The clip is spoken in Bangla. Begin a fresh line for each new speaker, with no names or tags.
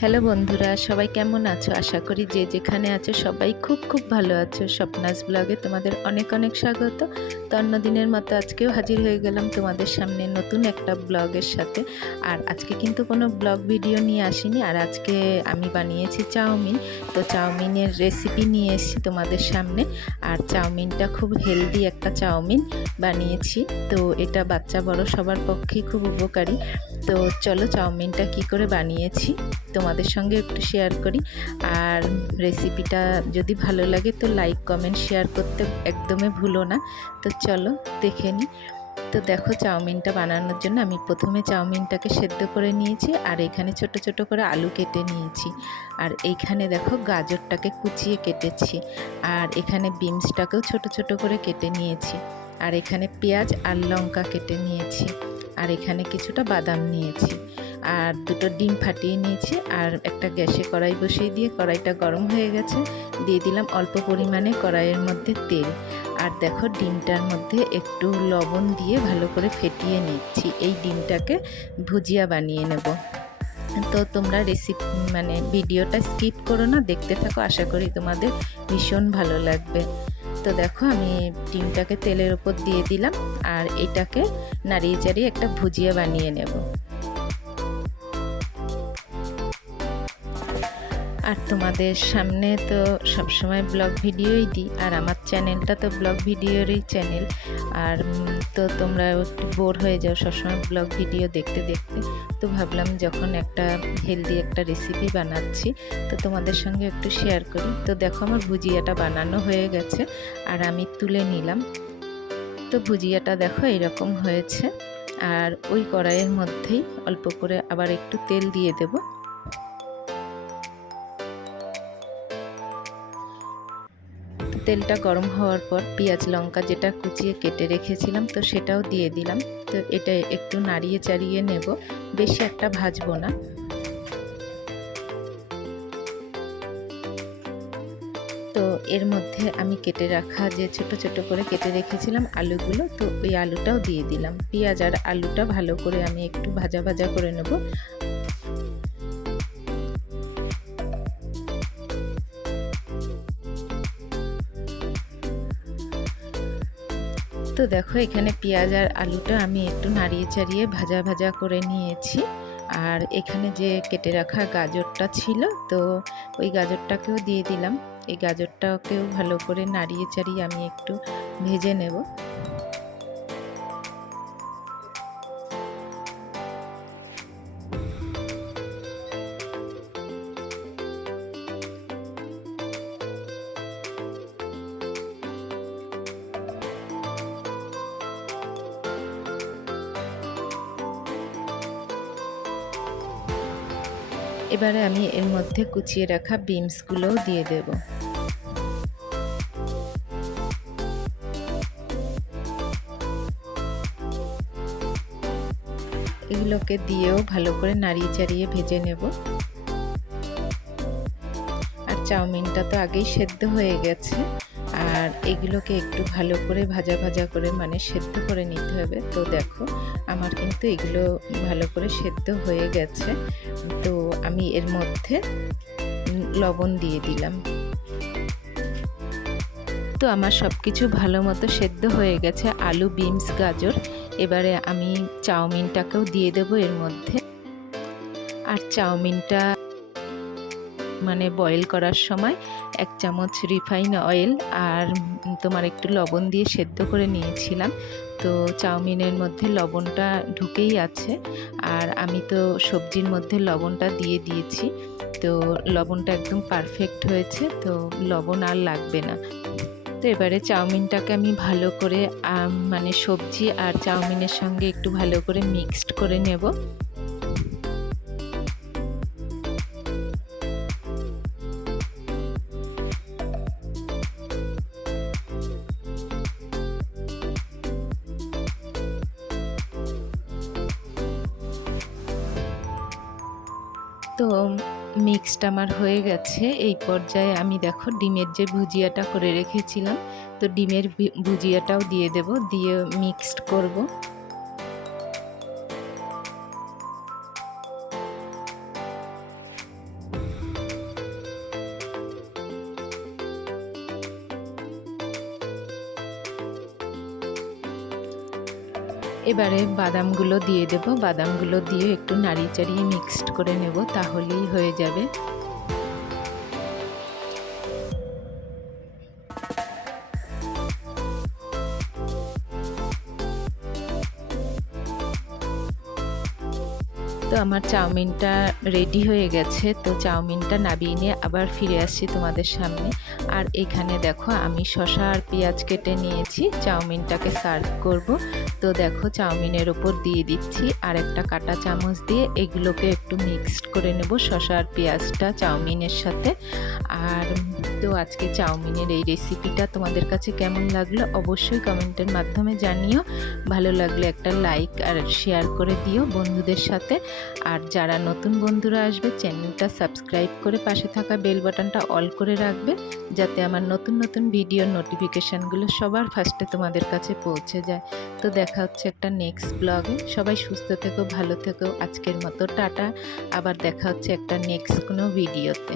হ্যালো বন্ধুরা, সবাই কেমন আছো? আশা করি যে যেখানে আছো সবাই খুব খুব ভালো আছো। স্বপ্নাস ব্লগে তোমাদের অনেক অনেক স্বাগত। তো অন্যদিনের মতো আজকেও হাজির হয়ে গেলাম তোমাদের সামনে নতুন একটা ব্লগের সাথে। আর আজকে কিন্তু কোনো ব্লগ ভিডিও নিয়ে আসিনি। আর আজকে আমি বানিয়েছি চাউমিন। তো চাউমিনের রেসিপি নিয়ে এসেছি তোমাদের সামনে। আর চাউমিনটা খুব হেলদি একটা চাউমিন বানিয়েছি। তো এটা বাচ্চা বড় সবার পক্ষেই খুব উপকারী। তো চলো চাউমিনটা কি করে বানিয়েছি? তোমাদের সঙ্গে একটু শেয়ার করি। আর রেসিপিটা যদি ভালো লাগে তো লাইক কমেন্ট শেয়ার করতে একদমই ভুলো না। তো চলো দেখে নিই তো দেখো চাউমিনটা বানানোর জন্য আমি প্রথমে চাউমিনটাকে সেদ্ধ করে নিয়েছি আর এখানে ছোট ছোট করে আলু কেটে নিয়েছি। আর এইখানে দেখো গাজরটাকে কুচিয়ে কেটেছি আর এখানে বিনসটাকেও ছোট ছোট করে কেটে নিয়েছি। আর এখানে পেঁয়াজ আর লঙ্কা কেটে নিয়েছি। আর এখানে কিছুটা বাদাম নিয়েছি। আর দুটো ডিম ফাটিয়ে নিয়েছি আর একটা গ্যাসে কড়াই বসিয়ে দিয়ে কড়াইটা গরম হয়ে গেছে। দিয়ে দিলাম অল্প পরিমাণে কড়াইয়ের মধ্যে তেল। আর দেখো ডিমটার মধ্যে একটু লবণ দিয়ে ভালো করে ফেটিয়ে নিচ্ছি। এই ডিমটাকে ভুজিয়া বানিয়ে নেব। তো তোমরা রেসিপি মানে ভিডিওটা স্কিপ করো না, দেখতে থাকো। আশা করি তোমাদের ভীষণ ভালো লাগবে। তো দেখো আমি ডিমটাকে তেলের ওপর দিয়ে দিলাম। আর এটাকে নাড়িয়ে চাড়িয়ে একটা ভুজিয়া বানিয়ে নেব। আর তোমাদের সামনে তো সবসময় ব্লগ ভিডিওই দিই, আর আমার চ্যানেলটা তো ব্লগ ভিডিওরই চ্যানেল। আর তো তোমরা একটু বোর হয়ে যাও সবসময় ব্লগ ভিডিও দেখতে দেখতে। তো ভাবলাম যখন একটা হেলদি একটা রেসিপি বানাচ্ছি, তো তোমাদের সঙ্গে একটু শেয়ার করি। তো দেখো আমার ভুজিয়াটা বানানো হয়ে গেছে, আর আমি তুলে নিলাম। তো ভুজিয়াটা দেখো এরকম হয়েছে, আর ওই কড়াইয়ের মধ্যেই অল্প করে আবার একটু তেল দিয়ে দেবো। তেলটা গরম হওয়ার পর পেঁয়াজ, লঙ্কা যেটা কুচিয়ে কেটে রেখেছিলাম, তো সেটাও দিয়ে দিলাম। তো এটা একটু নাড়িয়ে চাড়িয়ে নেব। বেশি একটা ভাজবো না। তো এর মধ্যে আমি কেটে রাখা যে ছোট ছোট করে কেটে রেখেছিলাম আলুগুলো, তো ওই আলুটাও দিয়ে দিলাম। পেঁয়াজ আর আলুটা ভালো করে আমি একটু ভাজা ভাজা করে নেব। তো দেখো, এখানে পেঁয়াজ আর আলুটা আমি একটু নাড়িয়ে চাড়িয়ে ভাজা ভাজা করে নিয়েছি। আর এখানে যে কেটে রাখা গাজরটা ছিল, তো ওই গাজরটাকেও দিয়ে দিলাম। এই গাজরটাকেও ভালো করে নাড়িয়ে চাড়িয়ে আমি একটু ভেজে নেব। এবারে আমি এর মধ্যে কুচিয়ে রাখা বিনসগুলোও দিয়ে দেব। এগুলোকে দিয়েও ভালো করে নাড়িয়ে চাড়িয়ে ভেজে নেব। আর চাউমিনটা তো আগেই সেদ্ধ হয়ে গেছে। এগুলোকে একটু ভালো করে ভাজা ভাজা করে মানে সেদ্ধ করে নিতে হবে। তো দেখো, আমার কিন্তু এগুলো ভালো করে সেদ্ধ হয়ে গেছে। তো আমি এর মধ্যে লবণ দিয়ে দিলাম। তো আমার সব কিছু ভালো মতো সেদ্ধ হয়ে গেছে। আলু, বিনস, গাজর, এবারে আমি চাউমিনটাকেও দিয়ে দেব এর মধ্যে। আর চাউমিনটা মানে বয়েল করার সময় এক চামচ রিফাইন অয়েল আর তোমার একটু লবণ দিয়ে সেদ্ধ করে নিয়েছিলাম। তো চাউমিনের মধ্যে লবণটা ঢুকেই আছে আর আমি তো সবজির মধ্যে লবণটা দিয়ে দিয়েছি। তো লবণটা একদম পারফেক্ট হয়েছে, তো লবণ আর লাগবে না। তো এবারে চাউমিনটাকে আমি ভালো করে মানে সবজি আর চাউমিনের সঙ্গে একটু ভালো করে মিক্সড করে নেব। তো মিক্সড আমার হয়ে গেছে। এই পর্যায়ে আমি দেখো ডিমের যে ভুজিয়াটা করে রেখেছিলাম, তো ডিমের ভুজিয়াটাও দিয়ে দেব, দিয়ে মিক্সড করব। এবারে বাদামগুলো দিয়ে দেব। বাদামগুলো দিয়ে একটু নাড়িয়ে চাড়িয়ে মিক্সড করে নেব, তাহলেই হয়ে যাবে। তো আমার চাউমিনটা রেডি হয়ে গেছে। তো চাউমিনটা নাবিয়ে নিয়ে আবার ফিরে আসছি তোমাদের সামনে। আর এখানে দেখো, আমি শশা আর পেঁয়াজ কেটে নিয়েছি। চাউমিনটাকে সার্ভ করব। তো দেখো, চাউমিনের ওপর দিয়ে দিচ্ছি আর একটা কাটা চামচ দিয়ে। এগুলোকে একটু মিক্সড করে নেব শশা আর পেঁয়াজটা চাউমিনের সাথে। আর তো আজকে চাউমিনের এই রেসিপিটা তোমাদের কাছে কেমন লাগল অবশ্যই কমেন্টের মাধ্যমে জানিও। ভালো লাগলে একটা লাইক আর শেয়ার করে দিও বন্ধুদের সাথে। আর যারা নতুন বন্ধুরা আসবে, চ্যানেলটা সাবস্ক্রাইব করে পাশে থাকা বেল বাটনটা অল করে রাখবে, যাতে আমার নতুন নতুন ভিডিও নোটিফিকেশানগুলো সবার ফার্স্টে তোমাদের কাছে পৌঁছে যায়। তো দেখা হচ্ছে একটা নেক্সট ব্লগে সবাই সুস্থ থেকো, ভালো থেকো। আজকের মতো টাটা। আবার দেখা হচ্ছে একটা নেক্সট কোনো ভিডিওতে।